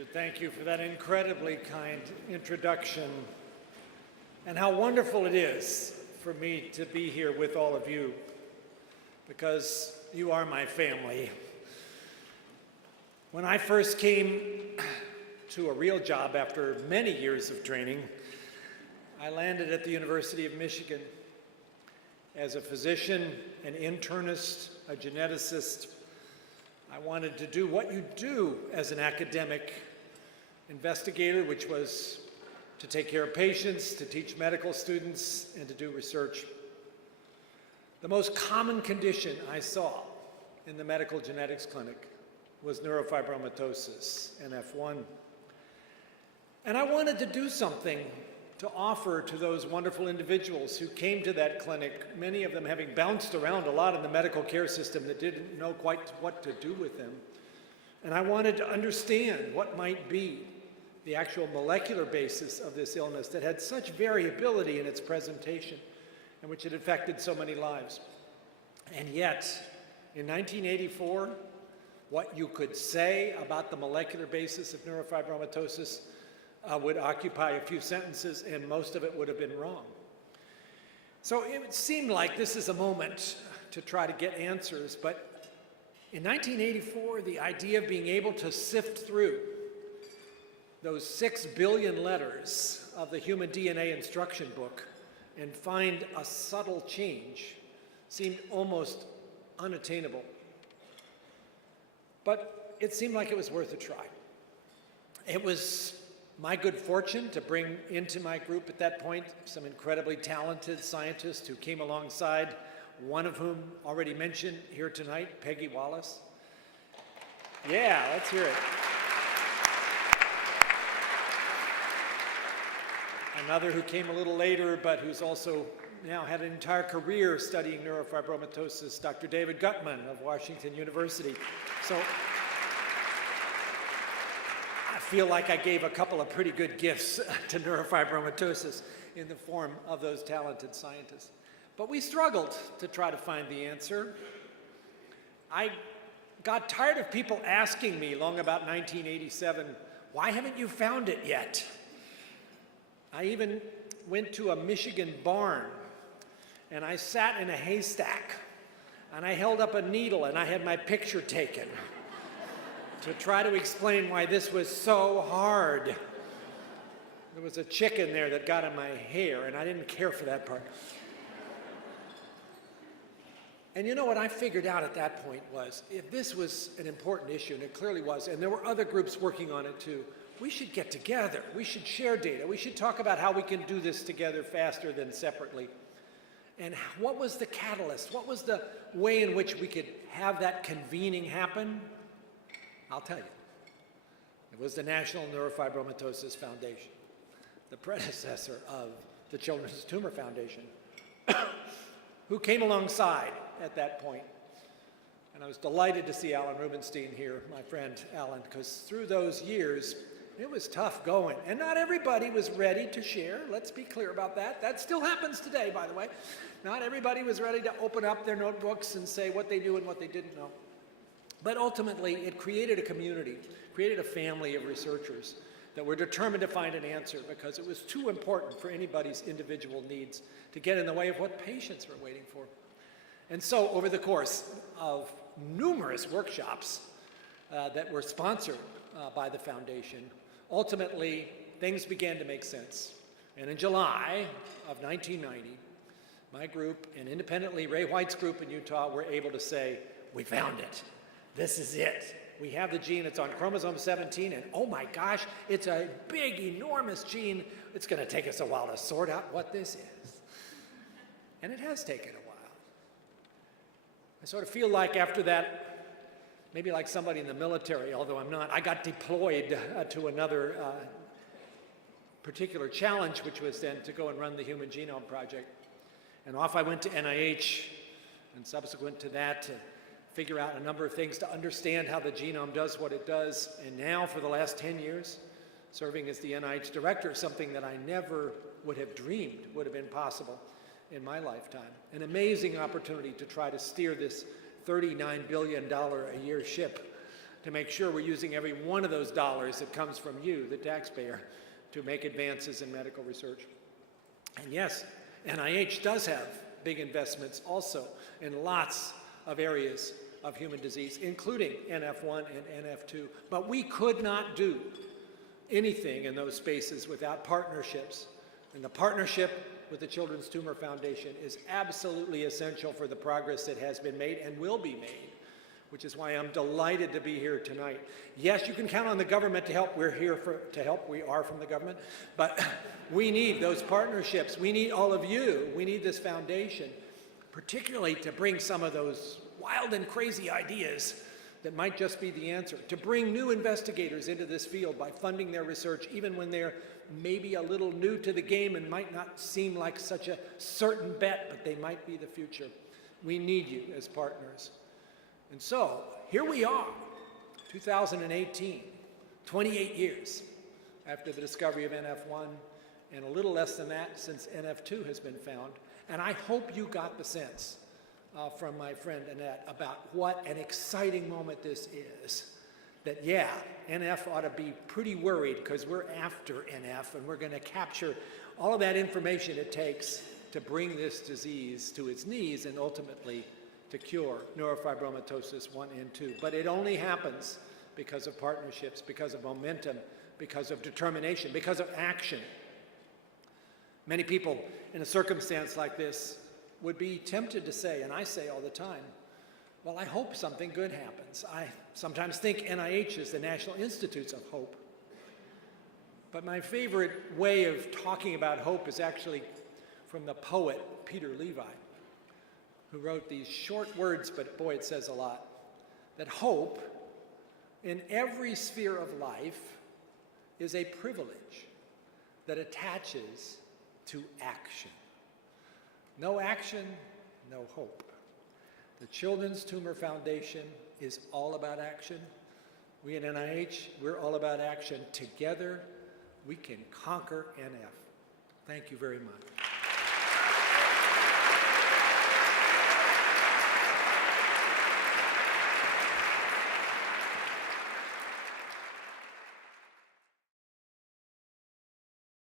Richard, thank you for that incredibly kind introduction. And how wonderful it is for me to be here with all of you, because you are my family. When I first came to a real job after many years of training, I landed at the University of Michigan as a physician, an internist, a geneticist. I wanted to do what you do as an academic investigator, which was to take care of patients, to teach medical students, and to do research. The most common condition I saw in the medical genetics clinic was neurofibromatosis, NF1. And I wanted to do something to offer to those wonderful individuals who came to that clinic, many of them having bounced around a lot in the medical care system that didn't know quite what to do with them. And I wanted to understand what might be the actual molecular basis of this illness that had such variability in its presentation and which had affected so many lives. And yet, in 1984, what you could say about the molecular basis of neurofibromatosis would occupy a few sentences, and most of it would have been wrong. So it seemed like this is a moment to try to get answers, but in 1984, the idea of being able to sift through those 6 billion letters of the human DNA instruction book and find a subtle change seemed almost unattainable. But it seemed like it was worth a try. It was my good fortune to bring into my group at that point some incredibly talented scientists who came alongside, one of whom already mentioned here tonight, Peggy Wallace. Yeah, let's hear it. Another who came a little later, but who's also now had an entire career studying neurofibromatosis, Dr. David Gutman of Washington University. So I feel like I gave a couple of pretty good gifts to neurofibromatosis in the form of those talented scientists. But we struggled to try to find the answer. I got tired of people asking me long about 1987, why haven't you found it yet? I even went to a Michigan barn and I sat in a haystack and I held up a needle and I had my picture taken to try to explain why this was so hard. There was a chicken there that got in my hair and I didn't care for that part. And you know what I figured out at that point was, if this was an important issue, and it clearly was, and there were other groups working on it too, we should get together, we should share data, we should talk about how we can do this together faster than separately. And what was the catalyst? What was the way in which we could have that convening happen? I'll tell you. It was the National Neurofibromatosis Foundation, the predecessor of the Children's Tumor Foundation, who came alongside at that point. And I was delighted to see Alan Rubenstein here, my friend Alan, because through those years, it was tough going. And not everybody was ready to share. Let's be clear about that. That still happens today, by the way. Not everybody was ready to open up their notebooks and say what they knew and what they didn't know. But ultimately, it created a community, created a family of researchers that were determined to find an answer because it was too important for anybody's individual needs to get in the way of what patients were waiting for. And so, over the course of numerous workshops that were sponsored by the foundation, ultimately, things began to make sense. And in July of 1990, my group, and independently Ray White's group in Utah, were able to say, we found it. This is it. We have the gene, it's on chromosome 17, and oh my gosh, it's a big, enormous gene. It's going to take us a while to sort out what this is. And it has taken a while. I sort of feel like after that, maybe like somebody in the military, although I'm not, I got deployed to another particular challenge, which was then to go and run the Human Genome Project. And off I went to NIH, and subsequent to that, to figure out a number of things to understand how the genome does what it does. And now, for the last 10 years, serving as the NIH director, something that I never would have dreamed would have been possible in my lifetime. An amazing opportunity to try to steer this $39 billion a year ship to make sure we're using every one of those dollars that comes from you, the taxpayer, to make advances in medical research. And yes, NIH does have big investments also in lots of areas of human disease, including NF1 and NF2. But we could not do anything in those spaces without partnerships. And the partnership with the Children's Tumor Foundation is absolutely essential for the progress that has been made and will be made, which is why I'm delighted to be here tonight. Yes, you can count on the government to help. We're here to help. We are from the government. But we need those partnerships. We need all of you. We need this foundation, particularly to bring some of those wild and crazy ideas that might just be the answer, to bring new investigators into this field by funding their research, even when they're maybe a little new to the game and might not seem like such a certain bet, but they might be the future. We need you as partners. And so, here we are, 2018, 28 years after the discovery of NF1, and a little less than that since NF2 has been found. And I hope you got the sense from my friend Annette about what an exciting moment this is. That, yeah, NF ought to be pretty worried because we're after NF and we're going to capture all of that information it takes to bring this disease to its knees and ultimately to cure neurofibromatosis 1 and 2. But it only happens because of partnerships, because of momentum, because of determination, because of action. Many people in a circumstance like this would be tempted to say, and I say all the time, well, I hope something good happens. I sometimes think NIH is the National Institutes of Hope. But my favorite way of talking about hope is actually from the poet Peter Levi, who wrote these short words, but boy, it says a lot. That hope in every sphere of life is a privilege that attaches to action. No action, no hope. The Children's Tumor Foundation is all about action. We at NIH, we're all about action. Together, we can conquer NF. Thank you very much.